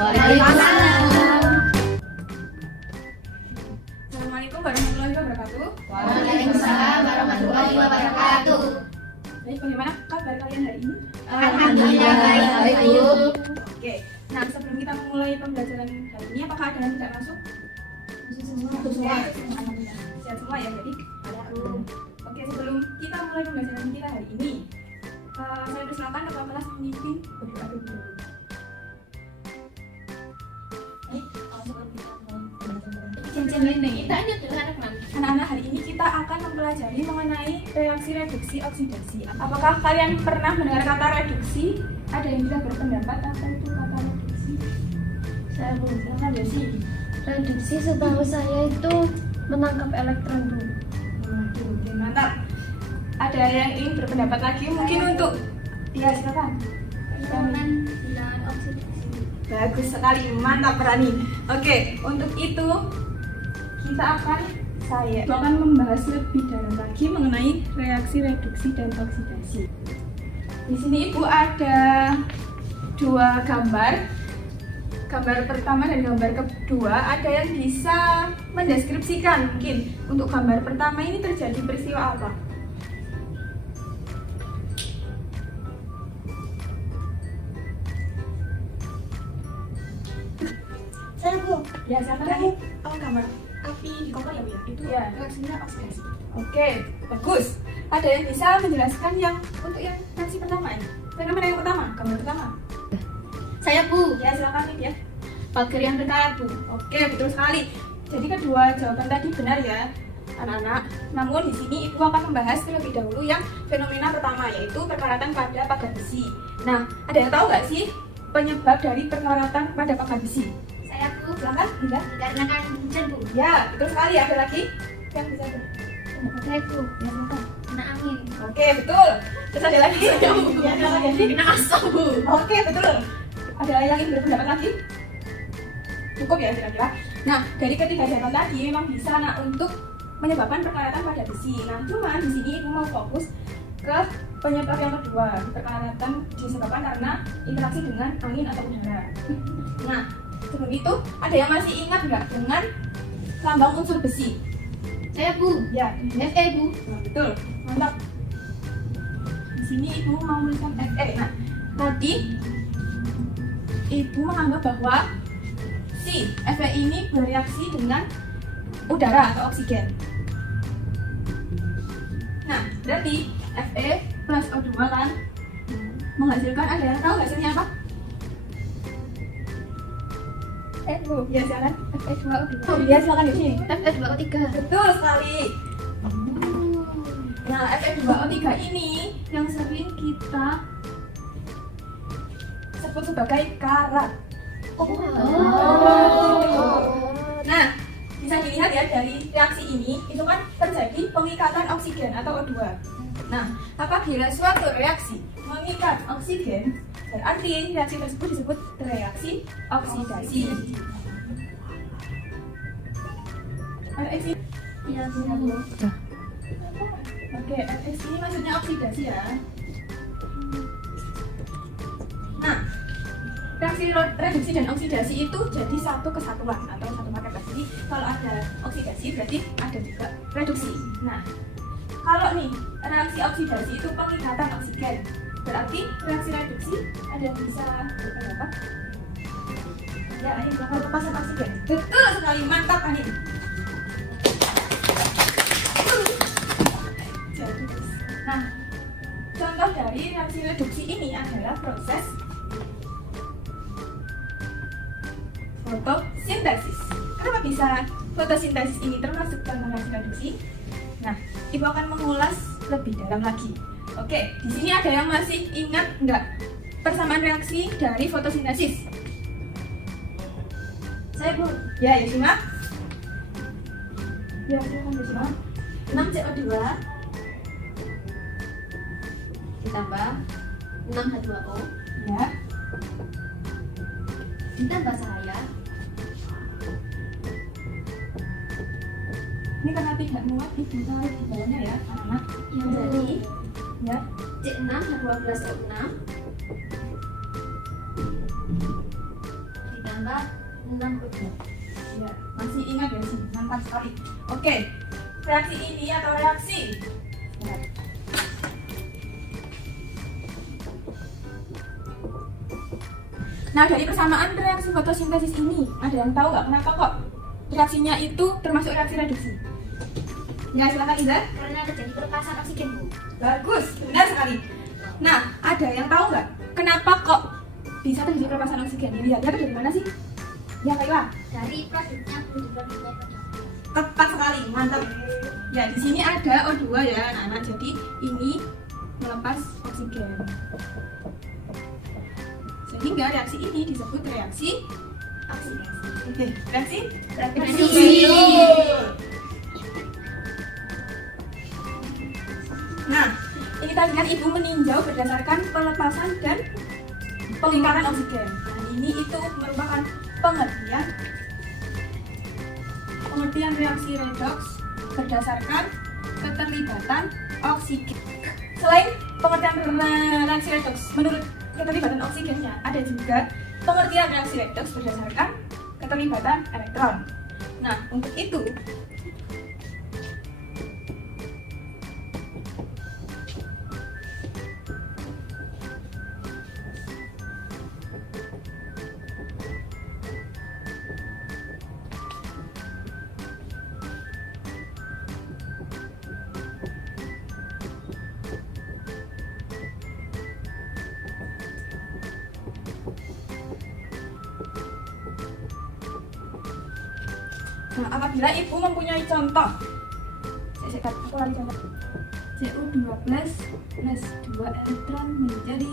Waalaikumsalam. Assalamualaikum warahmatullahi wabarakatuh. Waalaikumsalam warahmatullahi wabarakatuh. Baik, bagaimana kabar kalian hari ini? Alhamdulillah baik, Bu. Oke, nah sebelum kita memulai pembelajaran hari ini, apakah ada yang tidak masuk? Masuk semua. Alhamdulillah. Sehat semua ya, jadi. Oke, sebelum kita mulai pembelajaran kita hari ini, saya persilakan ketua kelas memimpin berdoa dulu. Anak-anak, hari ini kita akan mempelajari mengenai reaksi reduksi oksidasi. Apakah kalian pernah mendengar kata reduksi? Ada yang bisa berpendapat apa itu kata reduksi? Saya belum pernah ada sih. Reduksi setahu saya itu menangkap elektron, Bu. Waduh, mantap. Ada yang ingin berpendapat lagi? Mungkin untuk silakan. Bilangan oksidasi. Bagus sekali, mantap, berani. Oke, untuk itu saya akan membahas lebih dalam lagi mengenai reaksi reduksi dan oksidasi. Di sini Ibu ada dua gambar. Gambar pertama dan gambar kedua, ada yang bisa mendeskripsikan mungkin untuk gambar pertama ini terjadi peristiwa apa? Saya, Bu. Ya, silakan. Gambar api di kompor ya, Bu ya? Itu Ya. reaksinya oksidasi. Oke, bagus. Ada yang bisa menjelaskan yang untuk yang reaksi pertama ini? Fenomena yang pertama, gambar pertama. Saya, Bu. Ya, silakan ya. Pagar yang berkartu. Oke, betul sekali. Jadi kedua jawaban tadi benar ya, anak-anak. Namun di sini Ibu akan membahas terlebih dahulu yang fenomena pertama, yaitu perkaratan pada pagar besi. Nah, ada yang tahu nggak sih penyebab dari perkaratan pada pagar besi? Saya, Bu. Silakan, Dinda. Dikarenakan hujan, Bu. Ya, betul sekali. Ada lagi yang bisa Saya, Bu. Ya, silakan. Kena angin. Oke, betul. Terus ada lagi? Ya, silakan jadi. Kena asap, Bu. Oke, betul. Ada yang ingin berpendapat lagi? Cukup ya kira-kira. Nah, dari ketiga jawaban tadi memang bisa untuk menyebabkan perkaratan pada besi. Nah, cuman di sini Ibu mau fokus ke penyebab yang kedua. Perkaratan disebabkan karena interaksi dengan angin atau udara. Nah, sebelum itu ada yang masih ingat nggak dengan lambang unsur besi? Saya, Bu. Ya, Fe, Bu. nah, betul, mantap. Di sini Ibu mau menuliskan Fe. Nah, tadi Ibu menganggap bahwa si Fe ini bereaksi dengan udara atau oksigen. Nah, berarti Fe plus O2 kan menghasilkan, ada yang tahu hasilnya apa? Bu, ya silakan. Fe2O2. Oh, ya silakan di sini. Fe2O3. Betul sekali. Nah, Fe2O3 ini yang sering kita sebut sebagai karat. Nah, bisa dilihat ya dari reaksi ini, itu kan terjadi pengikatan oksigen atau O2. Nah, apabila suatu reaksi mengikat oksigen, berarti reaksi tersebut disebut reaksi oksidasi. Ada isi? Iya, Bu. Oke, RX ini maksudnya oksidasi ya. Nah, reaksi reduksi dan oksidasi itu jadi satu kesatuan atau satu paket. Jadi kalau ada oksidasi berarti ada juga reduksi. Nah, kalau nih reaksi oksidasi itu pengikatan oksigen, berarti reaksi reduksi ada yang bisa berpendapat? Ya, ini pelepasan oksigen. Betul sekali, mantap Anin. Nah, contoh dari reaksi reduksi ini adalah proses fotosintesis. Kenapa bisa fotosintesis ini termasuk dalam reaksi reduksi? Nah, Ibu akan mengulas lebih dalam lagi. Oke, di sini ada yang masih ingat nggak persamaan reaksi dari fotosintesis? Saya, Bu. Ya, Yusima. Ya, silakan Yusima. 6 CO2 ditambah 6 H2O Ya. ditambah cahaya. Ini karena tidak muat, Ibu tarik di bawahnya ya, anak-anak. Yang jadi Ya. C6H12O6 ditambah ditambah 6O2. Ya, masih ingat ya sih, mantap sekali. Oke, reaksi ini atau reaksi. Nah, dari persamaan reaksi fotosintesis ini, ada yang tahu nggak kenapa kok reaksinya itu termasuk reaksi reduksi? Ya, silakan Iza. Karena terjadi pelepasan oksigen, Bu. Bagus, benar sekali. Nah, ada yang tahu nggak kenapa kok bisa terjadi pelepasan oksigen? Dilihatnya dari mana sih? Ya, Kayla. Dari produknya produknya. Tepat sekali, mantap. Ya, di sini ada O2 ya, anak-anak. Jadi ini melepas oksigen. Sehingga reaksi ini disebut reaksi oksidasi. Oke, reaksi Reduksi. Nah, ini tadi kan ibu meninjau berdasarkan pelepasan dan pengingkaran oksigen. Nah, ini itu merupakan pengertian reaksi redox berdasarkan keterlibatan oksigen. Selain pengertian reaksi redox menurut keterlibatan oksigennya, ada juga pengertian reaksi redox berdasarkan keterlibatan elektron. Nah, untuk itu nah, apabila ibu mempunyai contoh, aku lagi contoh Cu2 plus 2 elektron menjadi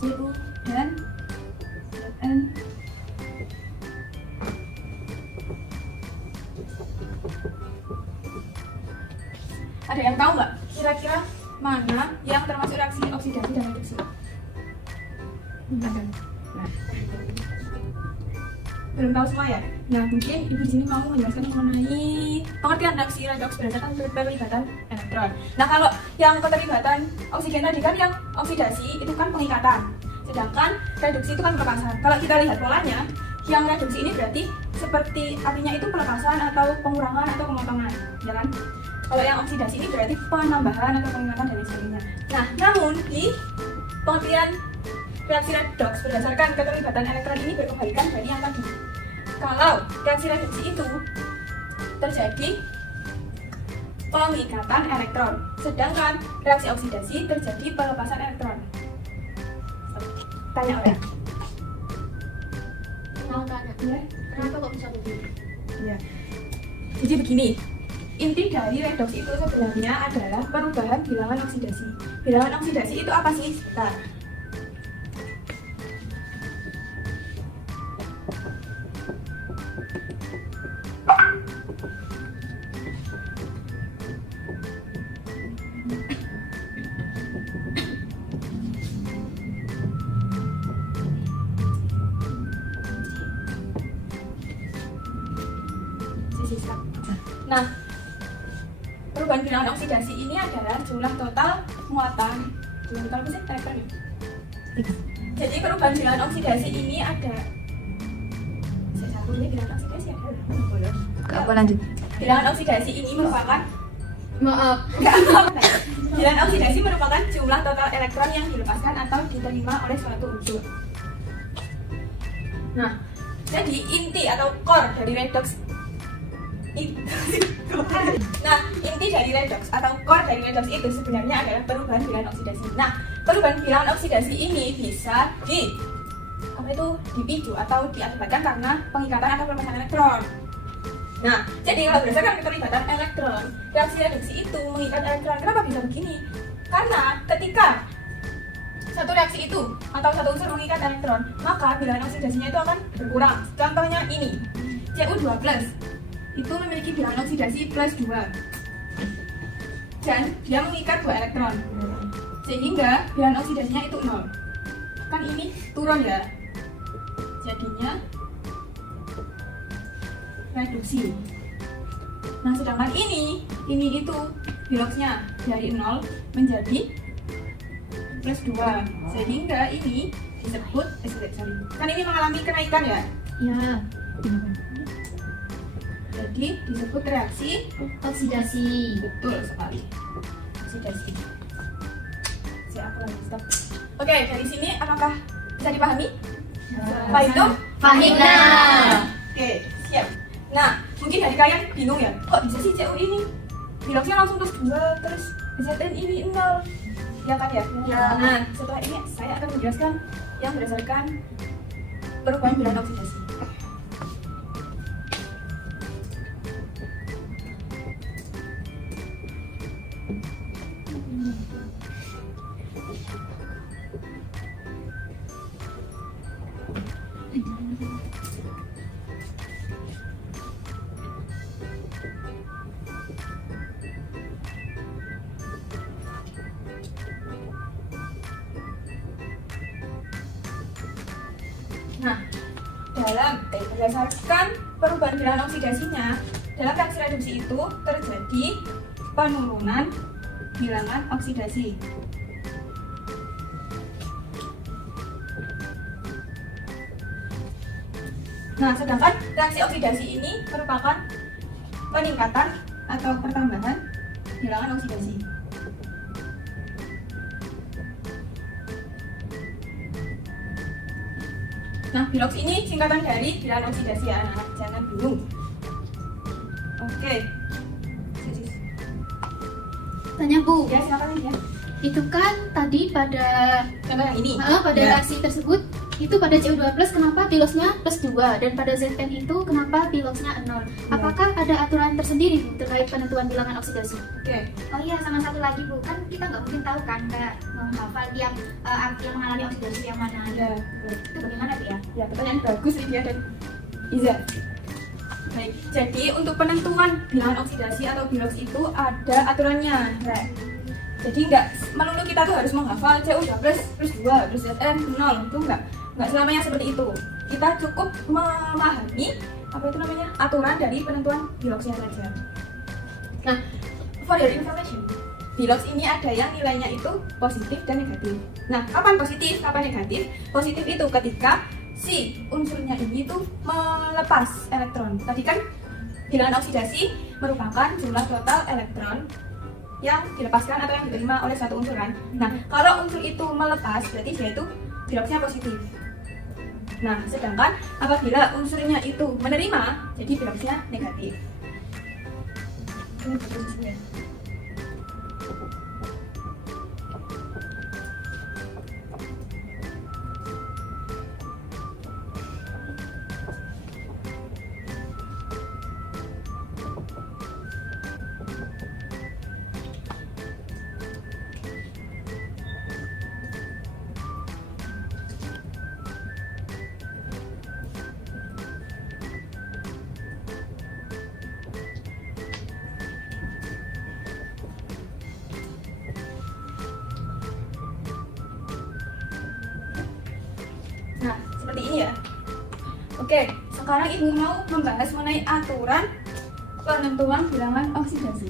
Cu dan Zn. Ada yang tahu nggak kira-kira mana yang termasuk reaksi oksidasi dan reduksi? Ada. Nah, belum tahu semua ya? Nah, mungkin ibu di sini mau menjelaskan mengenai pengertian reaksi redox berdasarkan keterlibatan elektron. Nah, kalau yang keterlibatan oksigen tadi kan yang oksidasi itu kan pengikatan, sedangkan reduksi itu kan pelepasan. Kalau kita lihat polanya, yang reduksi ini berarti seperti artinya itu pelepasan atau pengurangan atau pemotongan, ya kan? Kalau yang oksidasi ini berarti penambahan atau pengingatan dan sebagainya. Nah, namun di pengertian reaksi redox berdasarkan keterlibatan elektron ini berkebalikan dari yang tadi. Kalau reaksi reduksi itu terjadi pengikatan elektron, sedangkan reaksi oksidasi terjadi pelepasan elektron. Tanya orang. Mau tanya, Ya. kenapa kok bisa begini? Ya. Jadi begini, inti dari redox itu sebenarnya adalah perubahan bilangan oksidasi. Bilangan oksidasi itu apa sih? Sebentar. Nah, perubahan bilangan oksidasi ini adalah jumlah total muatan. Jumlah total apa sih? Elektron ya? Jadi perubahan bilangan oksidasi ini ada. Ini bilangan oksidasi ada. Gak apa lanjut. Bilangan oksidasi ini merupakan Maaf. bilangan oksidasi merupakan jumlah total elektron yang dilepaskan atau diterima oleh suatu unsur. Nah, jadi inti atau core dari redox Nah, inti dari redox atau core dari redox itu sebenarnya adalah perubahan bilangan oksidasi. Nah, perubahan bilangan oksidasi ini bisa dipicu atau diakibatkan karena pengikatan atau pelepasan elektron. Nah, jadi kalau berdasarkan keterlibatan elektron, reaksi reduksi itu mengikat elektron. Kenapa bisa begini? Karena ketika satu reaksi itu atau satu unsur mengikat elektron, maka bilangan oksidasinya itu akan berkurang. Contohnya ini, Cu2+ itu memiliki bilangan oksidasi +2 dan dia mengikat 2 elektron sehingga bilangan oksidasinya itu 0. Kan ini turun ya, jadinya reduksi. Nah, sedangkan ini itu bilangannya dari 0 menjadi +2 sehingga ini disebut kan ini mengalami kenaikan ya, Ya. Jadi disebut reaksi Oksidasi. betul sekali. Oksidasi. Siapa lagi? Stop. Oke, dari sini apakah bisa dipahami? Pak itu? Fahimna. Oke, siap. Nah, mungkin dari kalian bingung ya, kok bisa sih CU ini biloxnya langsung plus 2, terus ZN ini 0, ya kan ya? Ya. Nah, setelah ini saya akan menjelaskan yang berdasarkan perubahan bilangan oksidasi. Nah, berdasarkan perubahan bilangan oksidasinya, dalam reaksi reduksi itu terjadi penurunan bilangan oksidasi. Nah, sedangkan reaksi oksidasi ini merupakan peningkatan atau pertambahan bilangan oksidasi. Nah, bilox ini singkatan dari bilangan oksidasi ya anak-anak, jangan bingung. Oke. Tanya Bu, Ya, silakan ya. itu kan tadi pada Contoh yang ini. pada Ya. reaksi tersebut itu pada CO2+ kenapa biloxnya +2 dan pada ZN itu kenapa biloxnya 0? Apakah ada aturan tersendiri Bu terkait penentuan bilangan oksidasi? Oke. Oh iya, sama satu lagi Bu, kan kita nggak mungkin tahu kan kayak menghafal yang mengalami oksidasi yang mana. Ya, Itu bagaimana Bu ya? ya pertanyaan bagus Lydia dan Iza. Baik, jadi untuk penentuan bilangan oksidasi atau bilox itu ada aturannya. Nah, jadi nggak melulu kita tuh harus menghafal CO2+ plus 2 plus ZN 0, itu nggak selamanya seperti itu. Kita cukup memahami apa itu namanya aturan dari penentuan biloxnya saja. Nah, for your information, bilox ini ada yang nilainya itu positif dan negatif. Nah, kapan positif, kapan negatif? Positif itu ketika si unsurnya ini tuh melepas elektron. Tadi kan bilangan oksidasi merupakan jumlah total elektron yang dilepaskan atau yang diterima oleh suatu unsur kan. Nah, kalau unsur itu melepas berarti dia itu biloxnya positif. Nah, sedangkan apabila unsurnya itu menerima, jadi biloxnya negatif. Ini bagus ya. Nah, seperti ini ya. Oke, sekarang Ibu mau membahas mengenai aturan penentuan bilangan oksidasi.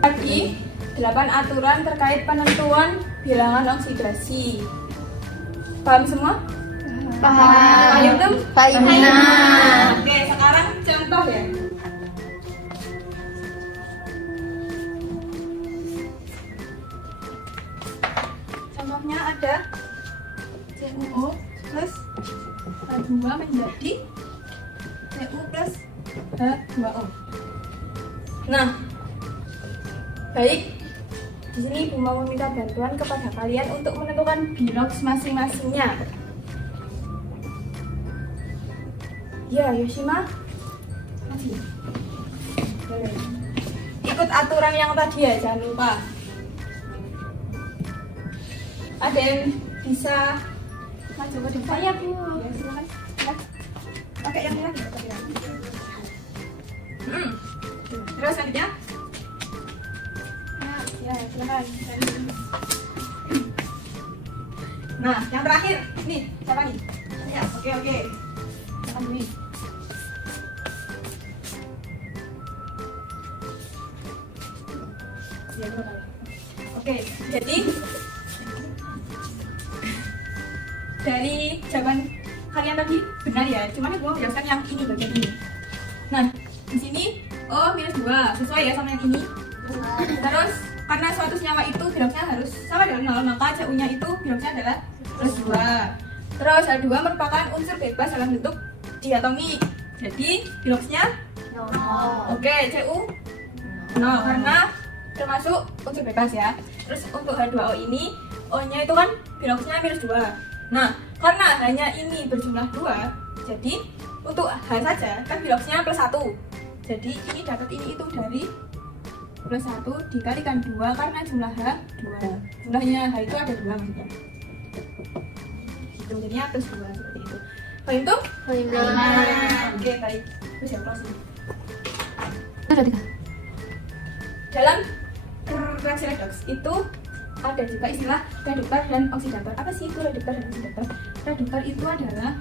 Lagi 8 aturan terkait penentuan bilangan oksidasi. Paham semua? Paham. Paham belum? Paham. Oke, sekarang contoh ya. Contohnya ada CuO plus H2 menjadi Cu plus H2O. Nah, baik. Di sini Ibu mau meminta bantuan kepada kalian untuk menentukan bilox masing-masingnya. Ya, Yoshima. Masih. Boleh. Ikut aturan yang tadi ya, jangan lupa. Ada yang bisa maju ke depan? Saya Bu. Ya, silakan. Ya. Pakai yang ini lagi. Terus selanjutnya? Ya, silakan. Nah, yang terakhir, nih, siapa nih? Ya, oke. Silakan dulu. ya. Oke, jadi dari jawaban kalian tadi benar ya, cuman ibu mau menjelaskan yang ini bagian ini. Nah, di sini O minus 2 sesuai ya sama yang ini. Terus karena suatu senyawa itu biloxnya harus sama dengan 0, maka CU nya itu biloxnya adalah plus 2. Terus H2 merupakan unsur bebas dalam bentuk diatomik, jadi biloxnya oke, CU 0 karena termasuk unsur bebas ya. Terus untuk H2O ini O nya itu kan biloxnya minus 2. Nah, karena hanya ini berjumlah 2, jadi untuk H saja kan biloxnya plus 1. Jadi ini dapat ini itu dari plus 1 dikalikan 2 karena jumlah H 2. Jumlahnya H itu ada 2 maksudnya. Gitu, jadinya plus 2 seperti itu. Paham tuh? Oke, baik. Terus ya closing. Dalam reaksi redoks itu ada juga istilah reduktor dan oksidator. Apa sih itu reduktor dan oksidator? Reduktor itu adalah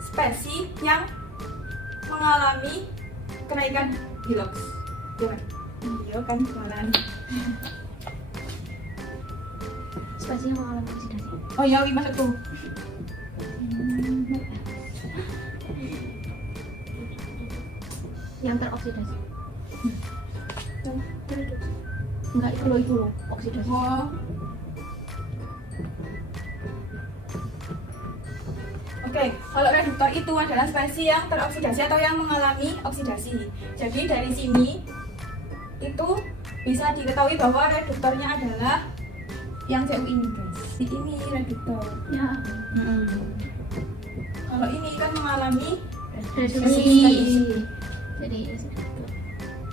spesies yang mengalami kenaikan bilox. Iya kan kemarin. Spesies yang mengalami oksidasi. Oh iya, maksudku. Yang teroksidasi. Enggak, itu loh oksidasi. Oh. Oke, kalau reduktor itu adalah spesies yang teroksidasi atau yang mengalami oksidasi. Jadi dari sini itu bisa diketahui bahwa reduktornya adalah yang CU ini guys. Ini reduktor. Ya. Kalau ini kan mengalami Reduksi. Jadi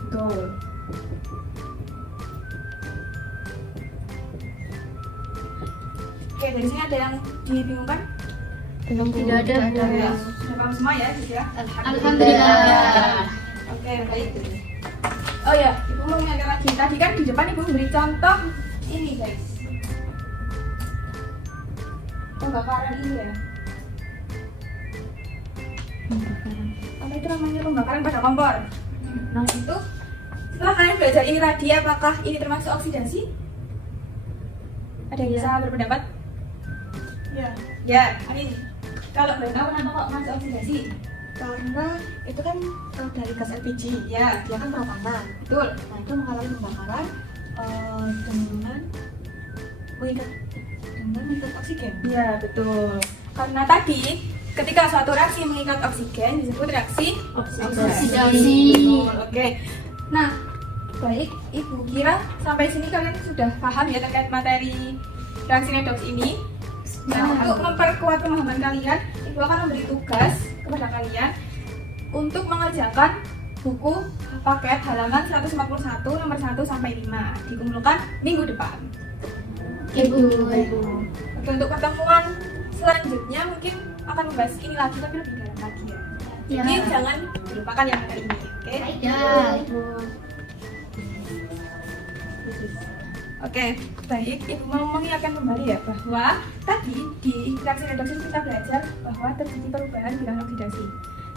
betul. Oke, dari sini ada yang dibingungkan? Tidak ada. Ya, sudah paham semua ya, Cis ya? Alhamdulillah. Oke, baik. Oh ya, ibu mau mengingatkan lagi. Tadi kan di depan ibu memberi contoh ini guys. Pembakaran ini ya. Apa itu namanya, pembakaran pada kompor? Nah itu setelah kalian belajar ini tadi, apakah ini termasuk oksidasi? Ada yang bisa berpendapat? Ya, Ya, Amin. Kalau boleh tahu kenapa kok masuk oksidasi? karena itu kan dari gas LPG, Ya, dia kan propana. betul. Nah itu mengalami pembakaran dengan mengikat oksigen. Ya, betul. Karena tadi ketika suatu reaksi mengikat oksigen disebut reaksi Oksidasi. Betul. Oke. Nah, baik, Ibu kira sampai sini kalian sudah paham ya terkait materi reaksi redoks ini. Nah, untuk memperkuat pemahaman kalian, Ibu akan memberi tugas kepada kalian untuk mengerjakan buku paket halaman 141 nomor 1 sampai 5 dikumpulkan minggu depan. Ibu. Oke, untuk pertemuan selanjutnya mungkin akan membahas ini lagi tapi lebih dalam lagi ya. Ya. Jadi jangan dilupakan yang ada ini, oke? Ya. Oke, baik. Ibu mau mengingatkan kembali ya bahwa tadi di reaksi redoks itu kita belajar bahwa terjadi perubahan bilang oksidasi.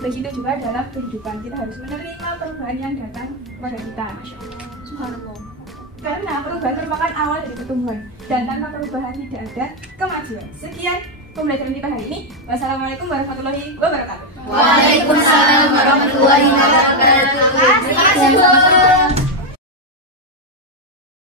Begitu juga dalam kehidupan, kita harus menerima perubahan yang datang kepada kita. Subhanallah. Karena perubahan merupakan awal dari pertumbuhan, dan tanpa perubahan tidak ada kemajuan. Sekian pembelajaran kita hari ini. Wassalamualaikum warahmatullahi wabarakatuh. Waalaikumsalam warahmatullahi wabarakatuh. Terima kasih, Bu.